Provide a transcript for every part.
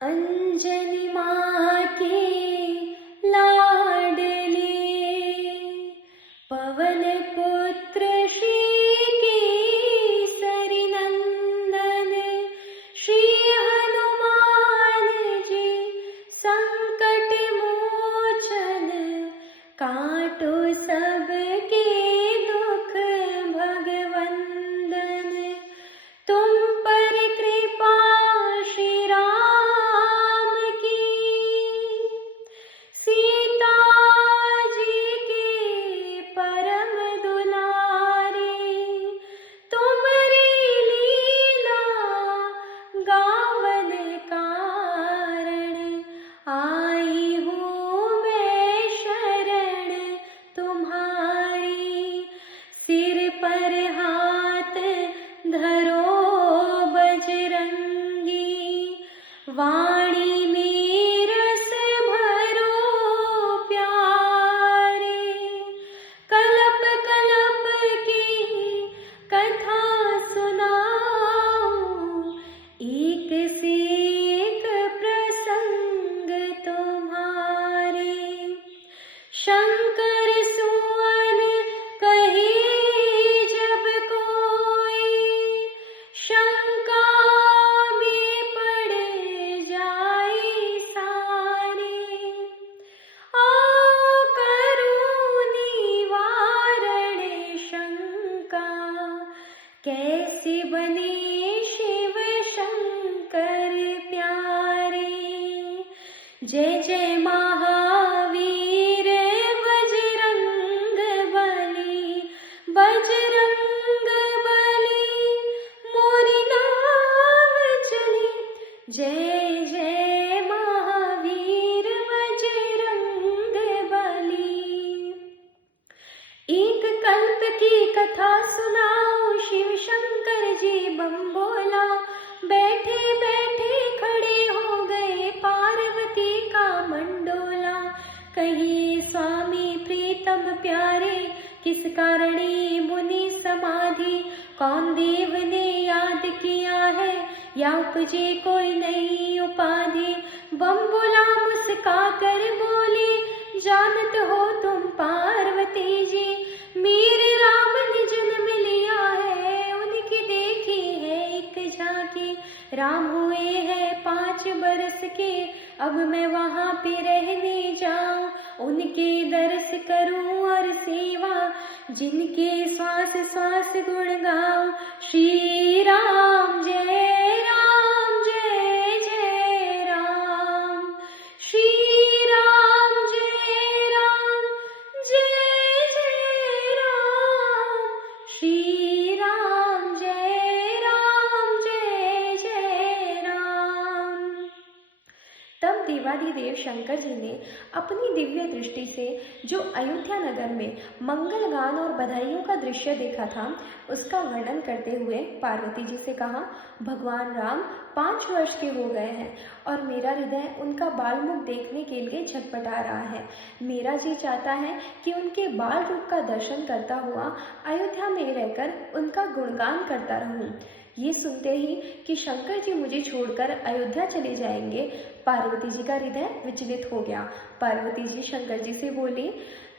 अंजनी माँ की लाडली, पवन पुत्र श्री केसरी नंदन, श्री हनुमान जी संकट मोचन, काटो सबके दुख भगवंदन। तुम पर कृपा श्री राम की, सीता जी के परम दुलारी, तुम्हारी लीला गावन कारण, आई हूँ मैं शरण तुम्हारी। सिर पर हाथ धरो बजरंगी, वाणी में रस भरो प्यारे, कलप कलप की कथा सुनाओ, एक से एक प्रसंग तुम्हारे। शंकर सुवन कहे जब कोई, शंका में पड़ जाए सारे। आओ करूं निवारण शंका, कैसे बने शिव शंकर प्यारे। जय जय महावीर बजरंग बली, बजरंग बली मोरी नाव चली। जय जय महावीर बजरंग बली। एक कल्प की कथा सुनाओ, शिव शंकर जी बम बोला। बैठे बैठे खड़े हो गए पार्वती का मंडोला। कहिए स्वामी प्रीतम प्यारे, किस कारणी मुनि समाधि। कौन देव ने याद किया है, या उपजे कोई नई उपाधि। बम बोला मुस्का कर बोले, जानत हो तुम पार्वती जी। मेरे राम ने जन्म लिया है, उनकी देखी है एक झांकी। राम हुए हैं 5 बरस के, अब मैं वहाँ पे रहने जाऊं। उनके दर्श करूं और सेवा, जिनके श्वास श्वास गुण गाऊं। श्री राम जय राम जय जय राम, श्री राम जय राम जय जय राम, श्री राम जय राम। तब देवाधिदेव शंकर जी ने अपनी दिव्य दृष्टि से जो अयोध्या नगर में मंगल गान और बधाइयों का दृश्य देखा था, उसका वर्णन करते हुए पार्वती जी से कहा, भगवान राम 5 वर्ष के हो गए हैं और मेरा हृदय उनका बाल मुख देखने के लिए छटपटा रहा है। मेरा जी चाहता है कि उनके बाल रूप का दर्शन करता हुआ अयोध्या में रहकर उनका गुणगान करता रहूं। ये सुनते ही कि शंकर जी मुझे छोड़कर अयोध्या चले जाएंगे, पार्वती जी का हृदय विचलित हो गया। पार्वती जी शंकर जी से बोली,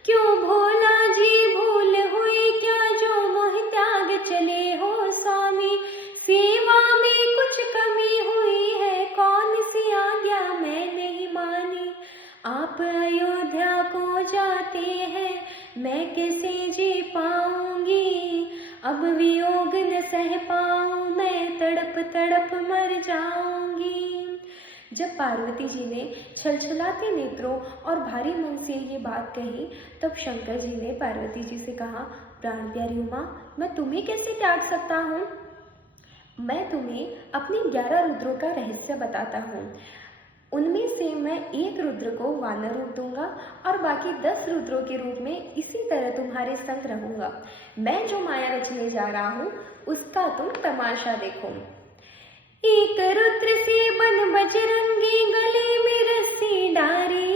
क्यों भोला जी भूल हुई क्या, जो मोह त्याग चले हो स्वामी। सेवा में कुछ कमी हुई है, कौन सी आज्ञा मैं नहीं मानी। आप अयोध्या को जाते हैं, मैं कैसे जी पाऊंगी। अब वियोग न सह पाऊं, मैं तड़प तड़प मर जाऊंगी। जब पार्वती जी ने छलछलाते नेत्रों और भारी मन से ये बात कही, तब शंकर जी ने पार्वती जी से कहा, प्राण प्यारी उमा, मैं तुम्हें कैसे त्याग सकता हूँ। मैं तुम्हें अपने 11 रुद्रों का रहस्य बताता हूँ। उनमें से मैं एक रुद्र को वानर रूप दूंगा और बाकी 10 रुद्रों के रूप में इसी तरह तुम्हारे संग रहूंगा। मैं जो माया रचने जा रहा हूँ, उसका तुम तमाशा देखो। एक रुद्र से बन बजरंगी, गले में रस्सी डारी।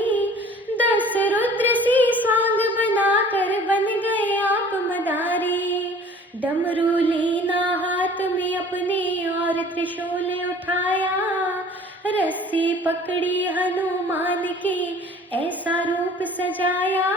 10 रुद्र से स्वांग बनाकर बन गए आप मदारी। डमरू लेना हाथ में अपने और त्रिशूल उठाया, रस्सी पकड़ी हनुमान की, ऐसा रूप सजाया।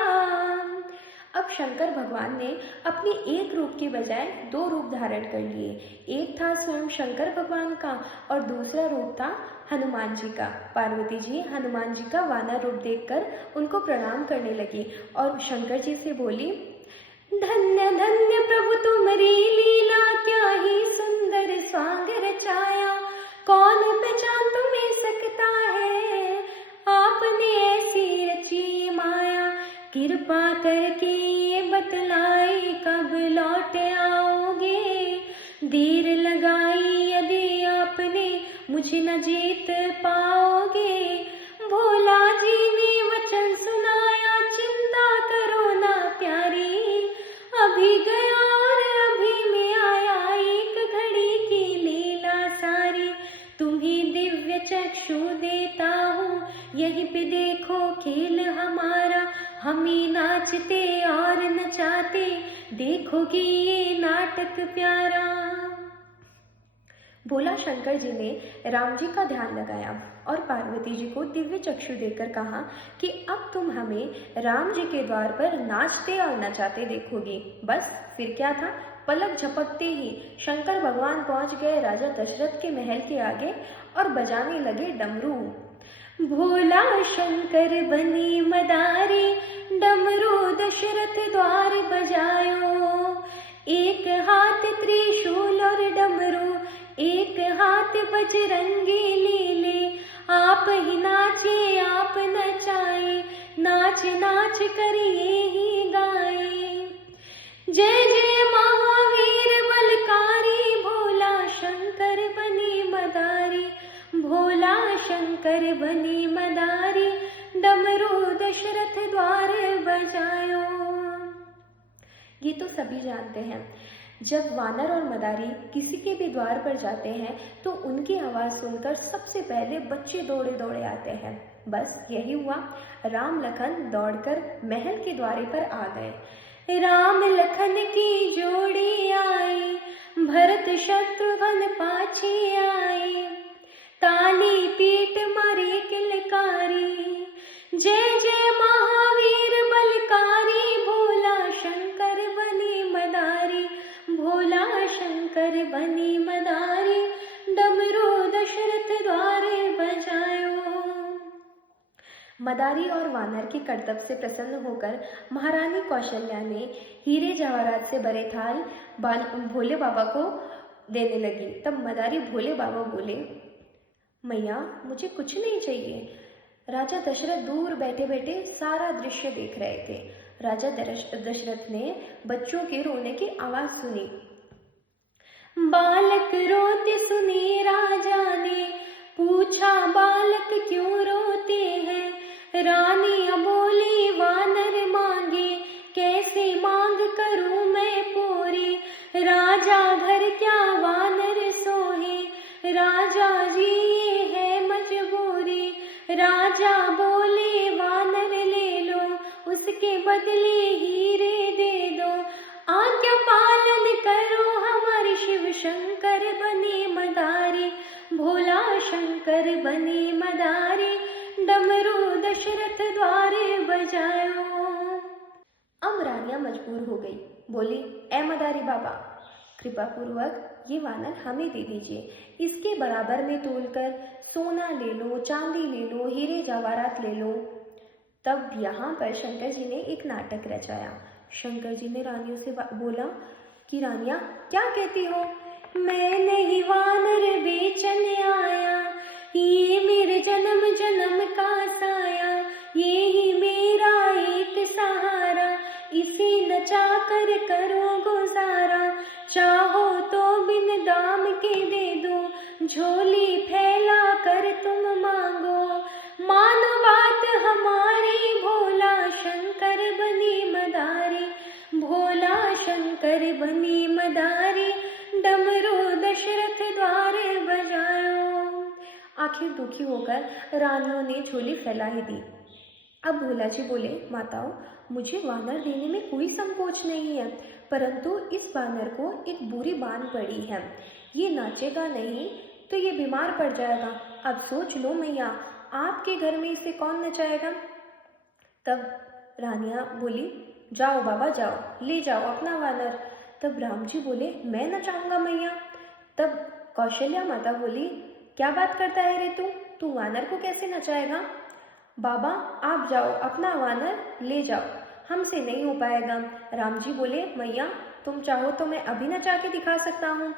अब शंकर भगवान ने अपने एक रूप की बजाय दो रूप धारण कर लिए। एक था स्वयं शंकर भगवान का और दूसरा रूप था हनुमान जी का। पार्वती जी हनुमान जी का वानर रूप देखकर उनको प्रणाम करने लगी और शंकर जी से बोली, धन्य धन्य प्रभु तुम्हारी लीला, क्या ही सुंदर स्वांग रचाया। कौन पहचान तुम्हें सकता है, आपने ऐसी रची माया। कृपा करके ये बतलाई, कब लौट आओगे। देर लगाई यदि आपने, मुझे न जीत पाओगे। भोला जी ने वचन सुनाया, चिंता करो ना प्यारी। अभी गया और अभी में आया, एक घड़ी की लीला सारी। तुम्हें दिव्य चक्षु देता हूँ, यहीं पे देखो खेल हमारा। हम ही नाचते और नचाते, देखोगे ये नाटक प्यारा। भोला शंकर जी ने राम जी का ध्यान लगाया और पार्वती जी को दिव्य चक्षु देकर कहा कि अब तुम हमें राम जी के द्वार पर नाचते और नचाते देखोगी। बस फिर क्या था, पलक झपकते ही शंकर भगवान पहुंच गए राजा दशरथ के महल के आगे और बजाने लगे डमरू। भोला शंकर बनी मदारी, डमरू दशरथ द्वार बजायो। एक हाथ त्रिशूल और डमरू, एक हाथ बजरंगी लीले। आप ही नाचे आप नचाए, नाच नाच कर ये ही गाए। जय जय महावीर बलकारी, भोला शंकर बनी मदारी। भोला शंकर बनी मदारी, डमरू दशरथ द्वार बजायो। ये तो सभी जानते हैं, जब वानर और मदारी किसी के भी द्वार पर जाते हैं तो उनकी आवाज़ सुनकर सबसे पहले बच्चे दौड़े दौड़े आते हैं। बस यही हुआ, राम लखन दौड़कर महल के द्वारे पर आ गए। राम लखन की जोड़ी आई, भरत शत्रुघ्न पाछे आए। ताली पीट मारी किलकारी, जय जय महावीर बलकारी। भोला शंकर बनी मदारी, भोला शंकर बनी मदारी। डमरू दशरथ द्वारे बजायो। मदारी और वानर के करतब से प्रसन्न होकर महारानी कौशल्या ने हीरे जवाहरात से भरे थाल भोले बाबा को देने लगी। तब मदारी भोले बाबा बोले, मैया मुझे कुछ नहीं चाहिए। राजा दशरथ दूर बैठे बैठे सारा दृश्य देख रहे थे। राजा दशरथ ने बच्चों के रोने की आवाज सुनी। बालक रोते सुने राजा ने, पूछा बालक क्यों रोते हैं। रानी बोली वानर मांगे, कैसे मांग करूं मैं पूरी। राजा घर क्या वानर सोहे, राजा जी ये है मजबूरी। राजा बोले वानर ले लो, उसके बदले हीरे दे दो। आज्ञा पालन करो हमारे शिव शंकर बने मदारी। भोला शंकर बने मदारी, डमरू दशरथ द्वारे बजायो। अब रानियां मजबूर हो गई, बोली, ए मदारी बाबा, कृपा पूर्वक ये वानर हमें दे दीजिए। इसके बराबर में तोलकर सोना ले लो, चांदी ले लो, हीरे जवाहरात ले लो। तब यहाँ पर शंकर जी ने एक नाटक रचाया। शंकर जी ने रानियों से बोला कि रानियां क्या कहती हो, मैं नहीं वानर बेचन आया। ये मेरे जन्म जन्म का साया, ये ही मेरा एक सहारा। इसे नचा कर करो गुजारा, चाहो तो बिन दाम के दे दो। झोली फैला कर तुम मांगो, मानो बात हमारी। भोला शंकर बनी मदारी, भोला शंकर बनी मदारी। डमरू दशरथ द्वारे बजायो। आखिर दुखी होकर रानियों ने झोली फैला ही दी। अब भोला जी बोले, माताओं, मुझे वानर देने में कोई संकोच नहीं है, परंतु इस वानर को एक बुरी बान पड़ी है। ये नाचेगा नहीं, तो ये बीमार पड़ जाएगा। अब सोच लो मैया, आपके घर में इसे कौन नचाएगा? तब रानियां बोली, जाओ बाबा जाओ, ले जाओ अपना वानर। तब राम जी बोले, मैं नचाऊंगा मैया। तब कौशल्या माता बोली, क्या बात करता है रे तू वानर को कैसे नचाएगा? बाबा आप जाओ, अपना वानर ले जाओ, हमसे नहीं हो पाएगा। राम जी बोले, मैया तुम चाहो तो मैं अभी नचा के दिखा सकता हूँ।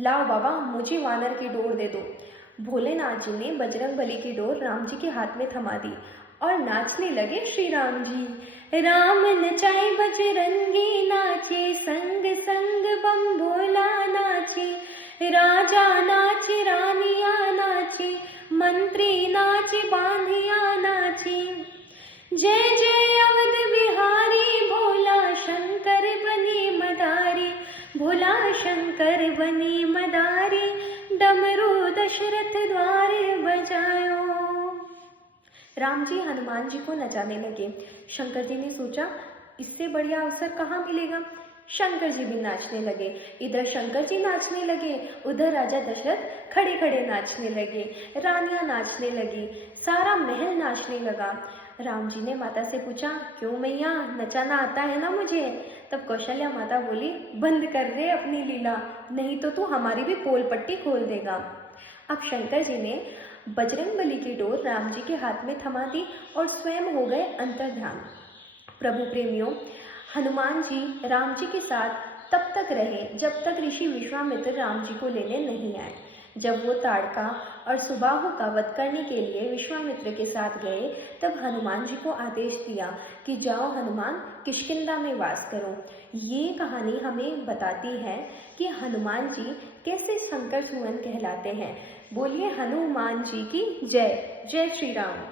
लाओ बाबा, मुझे वानर की डोर दे दो। भोलेनाथ जी ने बजरंगबली की डोर राम जी के हाथ में थमा दी और नाचने लगे श्री राम जी। राम नचाए बजरंगी नाचे, संग संग बम भोला नाचे। राजा नाचे, रानिया नाचे, मंत्री नाचे, बांधिया नाचे। जय जय अवध बिहारी, भोला शंकर बने मदारी। भोला शंकर बने मदारी, डमरू दशरथ द्वार बजायो। राम जी हनुमान जी को नचाने लगे। शंकर जी ने सोचा, इससे बढ़िया अवसर कहाँ मिलेगा। शंकर जी भी नाचने लगे। इधर शंकर जी नाचने लगे, उधर राजा दशरथ खड़े खड़े नाचने लगे, रानियां नाचने लगी, सारा महल नाचने लगा। राम जी ने माता से पूछा, क्यों मैया, नचाना आता है ना मुझे? तब कौशल्या माता बोली, बंद कर दे अपनी लीला, नहीं तो तू हमारी भी पोल पट्टी खोल देगा। अब शंकर जी ने बजरंगबली की डोर राम जी के हाथ में थमा दी और स्वयं हो गए अंतर्ध्यान। प्रभु प्रेमियों, हनुमान जी राम जी के साथ तब तक रहे जब तक ऋषि विश्वामित्र राम जी को लेने नहीं आए। जब वो ताड़का और सुबाहु का वध करने के लिए विश्वामित्र के साथ गए, तब हनुमान जी को आदेश दिया कि जाओ हनुमान, किष्किंधा में वास करो। ये कहानी हमें बताती है कि हनुमान जी कैसे संकट सुमन कहलाते हैं। बोलिए हनुमान जी की जय। जय श्री राम।